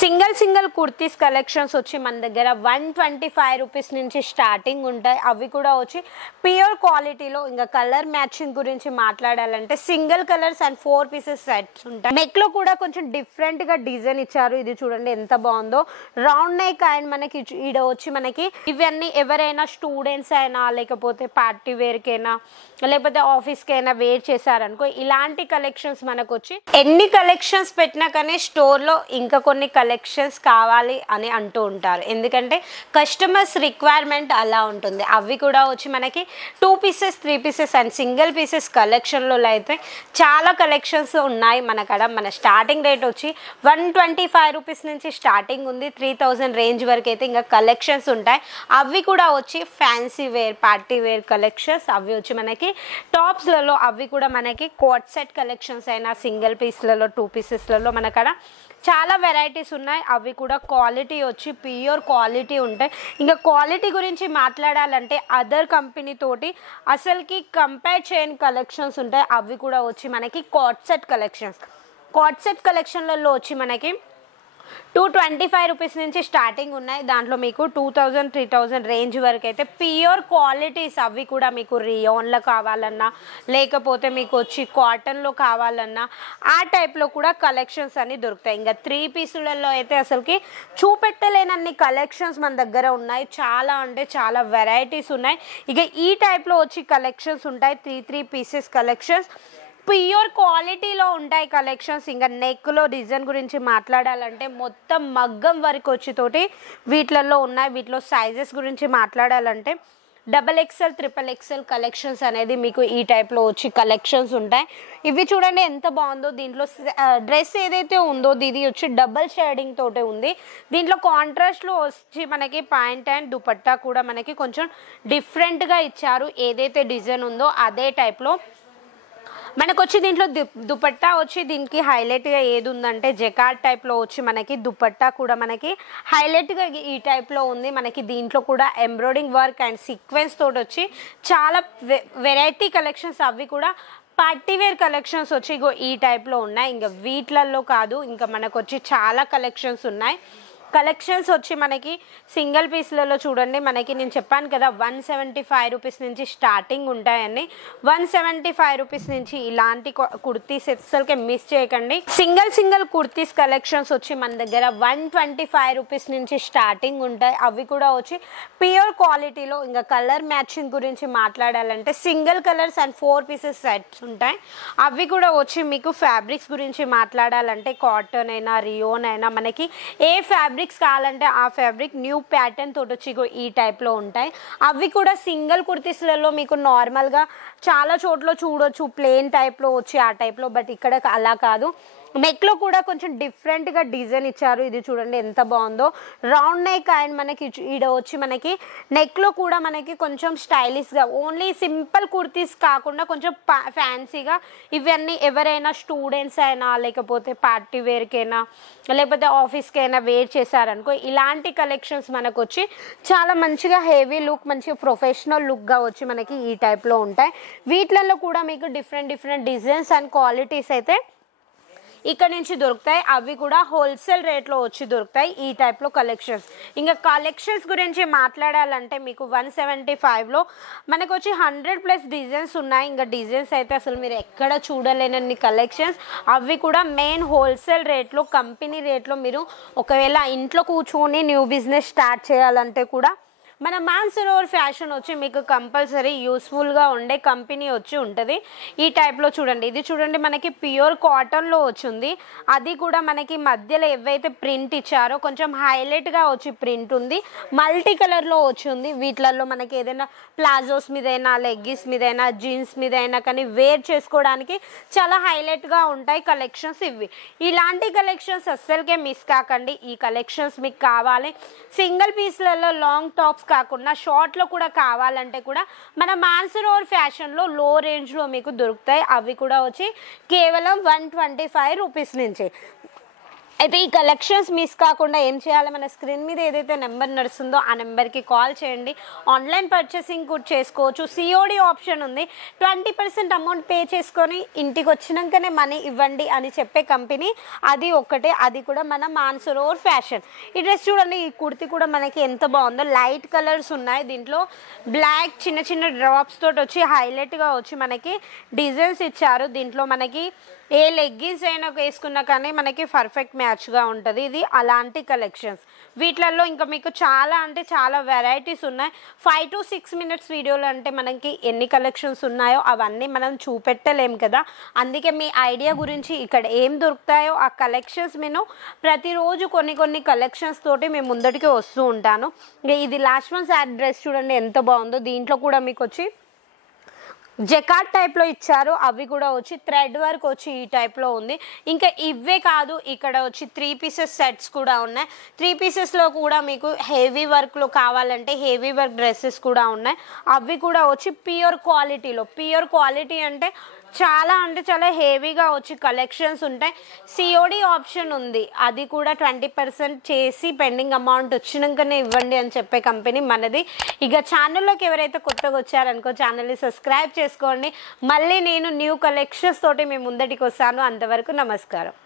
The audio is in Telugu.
సింగిల్ కుర్తీస్ కలెక్షన్స్ వచ్చి మన దగ్గర 125 రూపీస్ నుంచి స్టార్టింగ్ ఉంటాయి. అవి కూడా వచ్చి ప్యూర్ క్వాలిటీలో. ఇంకా కలర్ మ్యాచింగ్ గురించి మాట్లాడాలంటే single colours and 4 pieces sets ఉంటాయి. నెక్ లో కూడా కొంచెం డిఫరెంట్ గా డిజైన్ ఇచ్చారు. ఇది చూడండి ఎంత బాగుందో, రౌండ్ నెక్. అండ్ మనకి ఈడ వచ్చి మనకి ఇవన్నీ ఎవరైనా స్టూడెంట్స్ అయినా లేకపోతే పార్టీ వేర్ కైనా లేకపోతే ఆఫీస్ కైనా వేర్ చేశారనుకో ఇలాంటి కలెక్షన్స్ మనకు వచ్చి ఎన్ని కలెక్షన్స్ పెట్టినా కానీ స్టోర్ లో ఇంకా కొన్ని కలెక్షన్స్ కావాలి అని అంటూ ఉంటారు. ఎందుకంటే కస్టమర్స్ రిక్వైర్మెంట్ అలా ఉంటుంది. అవి కూడా వచ్చి మనకి 2 pieces 3 pieces and single pieces కలెక్షన్లో అయితే చాలా కలెక్షన్స్ ఉన్నాయి మన కాడ. మన స్టార్టింగ్ రేట్ వచ్చి 125 రూపీస్ నుంచి స్టార్టింగ్ ఉంది. 3000 రేంజ్ వరకు అయితే ఇంకా కలెక్షన్స్ ఉంటాయి. అవి కూడా వచ్చి fancy wear party wear collections. అవి వచ్చి మనకి టాప్స్లలో అవి కూడా మనకి కోట్ సెట్ కలెక్షన్స్ అయినా సింగిల్ పీస్లలో 2 పీసెస్లలో మన కాడ చాలా వెరైటీస్ ఉన్నాయి. అవి కూడా క్వాలిటీ వచ్చి ప్యూర్ క్వాలిటీ ఉంటాయి. ఇంకా క్వాలిటీ గురించి మాట్లాడాలంటే అదర్ కంపెనీ తోటి అసలుకి కంపేర్ చేయని కలెక్షన్స్ ఉంటాయి. అవి కూడా వచ్చి మనకి కోట్ సెట్ కలెక్షన్లలో వచ్చి మనకి 225 రూపీస్ నుంచి స్టార్టింగ్ ఉన్నాయి. దాంట్లో మీకు 2000 3000 రేంజ్ వరకు అయితే ప్యూర్ క్వాలిటీస్. అవి కూడా మీకు రియోన్లో కావాలన్నా లేకపోతే మీకు వచ్చి కాటన్లో కావాలన్నా ఆ టైప్లో కూడా కలెక్షన్స్ అన్నీ దొరుకుతాయి. ఇంకా 3 పీసులలో అయితే అసలుకి చూపెట్టలేనన్ని కలెక్షన్స్ మన దగ్గర ఉన్నాయి. చాలా అంటే చాలా వెరైటీస్ ఉన్నాయి. ఇక ఈ టైప్లో వచ్చి కలెక్షన్స్ ఉంటాయి. 3 పీసెస్ కలెక్షన్స్ ప్యూర్ క్వాలిటీలో ఉంటాయి కలెక్షన్స్. ఇంకా నెక్లో డిజైన్ గురించి మాట్లాడాలంటే మొత్తం మగ్గం వరకు వచ్చి తోటి వీటిలలో ఉన్నాయి. వీటిలో సైజెస్ గురించి మాట్లాడాలంటే XXL XXL కలెక్షన్స్ అనేది మీకు ఈ టైప్లో వచ్చి కలెక్షన్స్ ఉంటాయి. ఇవి చూడండి ఎంత బాగుందో. దీంట్లో డ్రెస్ ఏదైతే ఉందో ఇది వచ్చి డబల్ షేడింగ్ తోటే ఉంది. దీంట్లో కాంట్రాస్ట్లో వచ్చి మనకి ప్యాంట్ అండ్ దుపట్టా కూడా మనకి కొంచెం డిఫరెంట్గా ఇచ్చారు. ఏదైతే డిజైన్ ఉందో అదే టైప్లో మనకు వచ్చి దీంట్లో దుపట్టా వచ్చి దీనికి హైలైట్గా ఏది ఉందంటే జకార్డ్ టైప్లో వచ్చి మనకి దుపట్టా కూడా మనకి హైలైట్గా ఈ టైప్లో ఉంది. మనకి దీంట్లో కూడా ఎంబ్రాయిడింగ్ వర్క్ అండ్ సీక్వెన్స్ తోటి వచ్చి చాలా వెరైటీ కలెక్షన్స్. అవి కూడా పార్టీవేర్ కలెక్షన్స్ వచ్చి ఈ టైప్లో ఉన్నాయి. ఇంకా వీటిలలో కాదు, ఇంకా మనకు వచ్చి చాలా కలెక్షన్స్ ఉన్నాయి. కలెక్షన్స్ వచ్చి మనకి సింగిల్ పీస్లలో చూడండి మనకి నేను చెప్పాను కదా 175 రూపీస్ నుంచి స్టార్టింగ్ ఉంటాయని. 175 రూపీస్ నుంచి ఇలాంటి కుర్తీస్ అసలుకే మిస్ చేయకండి. సింగిల్ కుర్తీస్ కలెక్షన్స్ వచ్చి మన దగ్గర 125 రూపీస్ నుంచి స్టార్టింగ్ ఉంటాయి. అవి కూడా వచ్చి ప్యూర్ క్వాలిటీలో. ఇంకా కలర్ మ్యాచింగ్ గురించి మాట్లాడాలంటే single colours and 4 pieces sets ఉంటాయి. అవి కూడా వచ్చి మీకు ఫ్యాబ్రిక్స్ గురించి మాట్లాడాలంటే కాటన్ అయినా రియోన్ అయినా మనకి ఏ ఫ్యాబ్రిక్స్ కావాలంటే ఆ ఫ్యాబ్రిక్ న్యూ ప్యాటర్న్ తోటి వచ్చి ఈ టైప్లో ఉంటాయి. అవి కూడా సింగిల్ కుర్తీస్లలో మీకు నార్మల్గా చాలా చోట్ల చూడొచ్చు ప్లెయిన్ టైప్లో వచ్చి ఆ టైప్లో. బట్ ఇక్కడ అలా కాదు. నెక్లో కూడా కొంచెం డిఫరెంట్గా డిజైన్ ఇచ్చారు. ఇది చూడండి ఎంత బాగుందో, రౌండ్ నెక్. అండ్ మనకి ఈడ వచ్చి మనకి నెక్లో కూడా మనకి కొంచెం స్టైలిష్గా ఓన్లీ సింపుల్ కుర్తీస్ కాకుండా కొంచెం ఫ్యాన్సీగా ఇవన్నీ ఎవరైనా స్టూడెంట్స్ అయినా లేకపోతే పార్టీ వేర్కైనా లేకపోతే ఆఫీస్కైనా వేర్ చేశారనుకో ఇలాంటి కలెక్షన్స్ మనకు వచ్చి చాలా మంచిగా హెవీ లుక్ మంచిగా ప్రొఫెషనల్ లుక్గా వచ్చి మనకి ఈ టైప్లో ఉంటాయి. వీటిలలో కూడా మీకు డిఫరెంట్ డిజైన్స్ అండ్ క్వాలిటీస్ అయితే ఇక్కడ నుంచి దొరుకుతాయి. అవి కూడా హోల్సేల్ రేట్లో వచ్చి దొరుకుతాయి ఈ టైప్లో కలెక్షన్స్. ఇంకా కలెక్షన్స్ గురించి మాట్లాడాలంటే మీకు 175లో మనకు వచ్చి 100+ డిజైన్స్ ఉన్నాయి. ఇంకా డిజైన్స్ అయితే అసలు మీరు ఎక్కడ చూడలేనన్ని కలెక్షన్స్. అవి కూడా మెయిన్ హోల్సేల్ రేట్లో కంపెనీ రేట్లో. మీరు ఒకవేళ ఇంట్లో కూర్చొని న్యూ బిజినెస్ స్టార్ట్ చేయాలంటే కూడా మన మాన్సరోవర్ ఫ్యాషన్ వచ్చి మీకు కంపల్సరీ యూస్ఫుల్గా ఉండే కంపెనీ వచ్చి ఉంటుంది. ఈ టైప్లో చూడండి. ఇది చూడండి మనకి ప్యూర్ కాటన్లో వచ్చింది. అది కూడా మనకి మధ్యలో ఏవైతే ప్రింట్ ఇచ్చారో కొంచెం హైలైట్గా వచ్చి ప్రింట్ ఉంది. మల్టీ కలర్లో వచ్చింది. వీటిలలో మనకి ఏదైనా ప్లాజోస్ మీదైనా లెగ్గిస్ మీదైనా జీన్స్ మీదైనా కానీ వేర్ చేసుకోవడానికి చాలా హైలైట్గా ఉంటాయి కలెక్షన్స్ ఇవి. ఇలాంటి కలెక్షన్స్ అస్సలకే మిస్ కాకండి. ఈ కలెక్షన్స్ మీకు కావాలి సింగిల్ పీస్లలో లాంగ్ టాప్స్ కాకుండా షార్ట్లో కూడా కావాలంటే కూడా మన మాన్సరోవర్ ఫ్యాషన్లో లో రేంజ్లో మీకు దొరుకుతాయి. అవి కూడా వచ్చి కేవలం 125 రూపీస్ నుంచి. అయితే ఈ కలెక్షన్స్ మిస్ కాకుండా ఏం చేయాలి, మన స్క్రీన్ మీద ఏదైతే నెంబర్ నడుస్తుందో ఆ నెంబర్కి కాల్ చేయండి. ఆన్లైన్ పర్చేసింగ్ కూడా చేసుకోవచ్చు. సిఓడి ఆప్షన్ ఉంది. 20% అమౌంట్ పే చేసుకొని ఇంటికి వచ్చినాకనే మనీ ఇవ్వండి అని చెప్పే కంపెనీ అది ఒక్కటే, అది కూడా మన మాన్సరోవర్ ఫ్యాషన్. ఈ డ్రెస్ చూడండి, ఈ కుర్తి కూడా మనకి ఎంత బాగుందో. లైట్ కలర్స్ ఉన్నాయి దీంట్లో. బ్లాక్ చిన్న చిన్న డ్రాప్స్ తోటి వచ్చి హైలైట్గా వచ్చి మనకి డిజైన్స్ ఇచ్చారు. దీంట్లో మనకి ఏ లెగ్గిన్స్ అయినా వేసుకున్నా కానీ మనకి పర్ఫెక్ట్ మ్యాచ్గా ఉంటుంది. ఇది అలాంటి కలెక్షన్స్. వీటిలలో ఇంకా మీకు చాలా అంటే చాలా వెరైటీస్ ఉన్నాయి. 5 to 6 minutes వీడియోలు అంటే మనకి ఎన్ని కలెక్షన్స్ ఉన్నాయో అవన్నీ మనం చూపెట్టలేము కదా. అందుకే మీ ఐడియా గురించి ఇక్కడ ఏం దొరుకుతాయో ఆ కలెక్షన్స్ నేను ప్రతిరోజు కొన్ని కలెక్షన్స్ తోటి మేము ముందటికి వస్తూ ఉంటాను. ఇది లాస్ట్ మంత్ శారీ డ్రెస్ చూడండి ఎంత బాగుందో. దీంట్లో కూడా మీకు వచ్చి జకార్డ్ టైప్లో ఇచ్చారు. అవి కూడా వచ్చి థ్రెడ్ వర్క్ వచ్చి ఈ టైప్లో ఉంది. ఇంకా ఇవే కాదు, ఇక్కడ వచ్చి 3 pieces సెట్స్ కూడా ఉన్నాయి. 3 piecesలో కూడా మీకు హెవీ వర్క్లో కావాలంటే హెవీ వర్క్ డ్రెస్సెస్ కూడా ఉన్నాయి. అవి కూడా వచ్చి ప్యూర్ క్వాలిటీలో. ప్యూర్ క్వాలిటీ అంటే చాలా అంటే చాలా హెవీగా వచ్చి కలెక్షన్స్ ఉంటాయి. సిఓడి ఆప్షన్ ఉంది. అది కూడా 20% చేసి పెండింగ్ అమౌంట్ వచ్చినాకనే ఇవ్వండి అని చెప్పే కంపెనీ మనది. ఇక ఛానల్లోకి ఎవరైతే కొత్తగా వచ్చారనుకో ఛానల్ని సబ్స్క్రైబ్ చేసుకోండి. మళ్ళీ నేను న్యూ కలెక్షన్స్ తోటి మేము ముందటికి వస్తాను. అంతవరకు నమస్కారం.